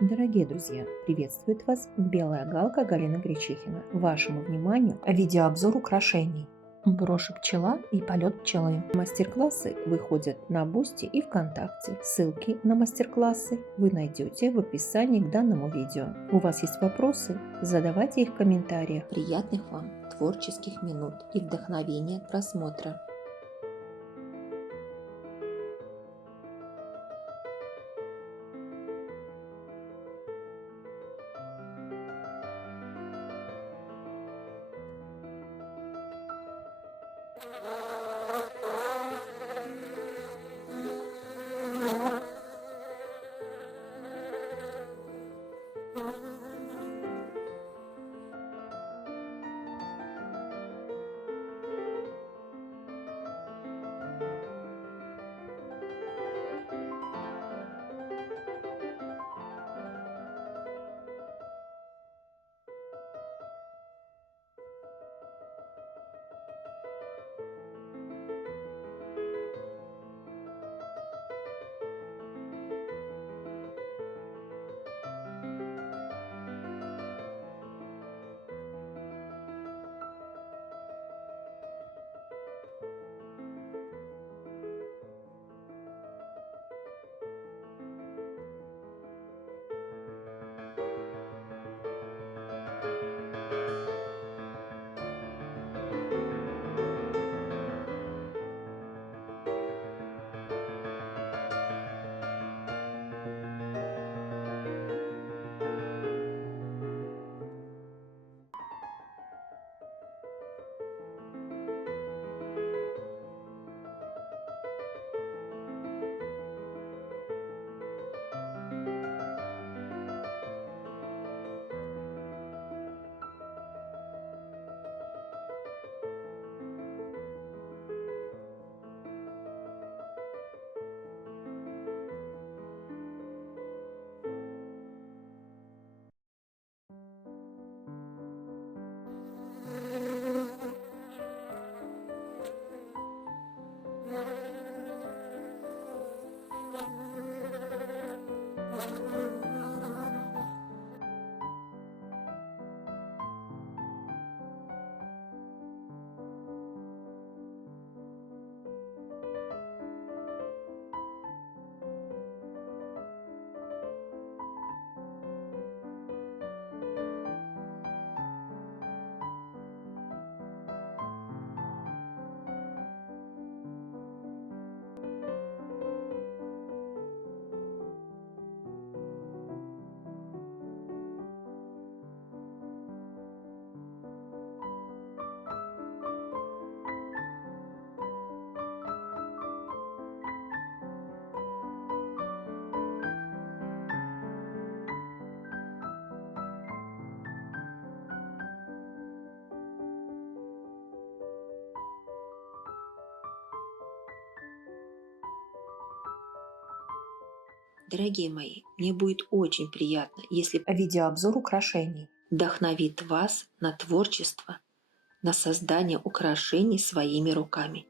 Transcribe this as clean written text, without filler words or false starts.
Дорогие друзья, приветствует вас Белая Галка Галина Гречихина. Вашему вниманию видеообзор украшений. Брошь пчела и полет пчелы. Мастер-классы выходят на Бусти и ВКонтакте. Ссылки на мастер-классы вы найдете в описании к данному видео. У вас есть вопросы? Задавайте их в комментариях. Приятных вам творческих минут и вдохновения от просмотра. Дорогие мои, мне будет очень приятно, если видеообзор украшений вдохновит вас на творчество, на создание украшений своими руками.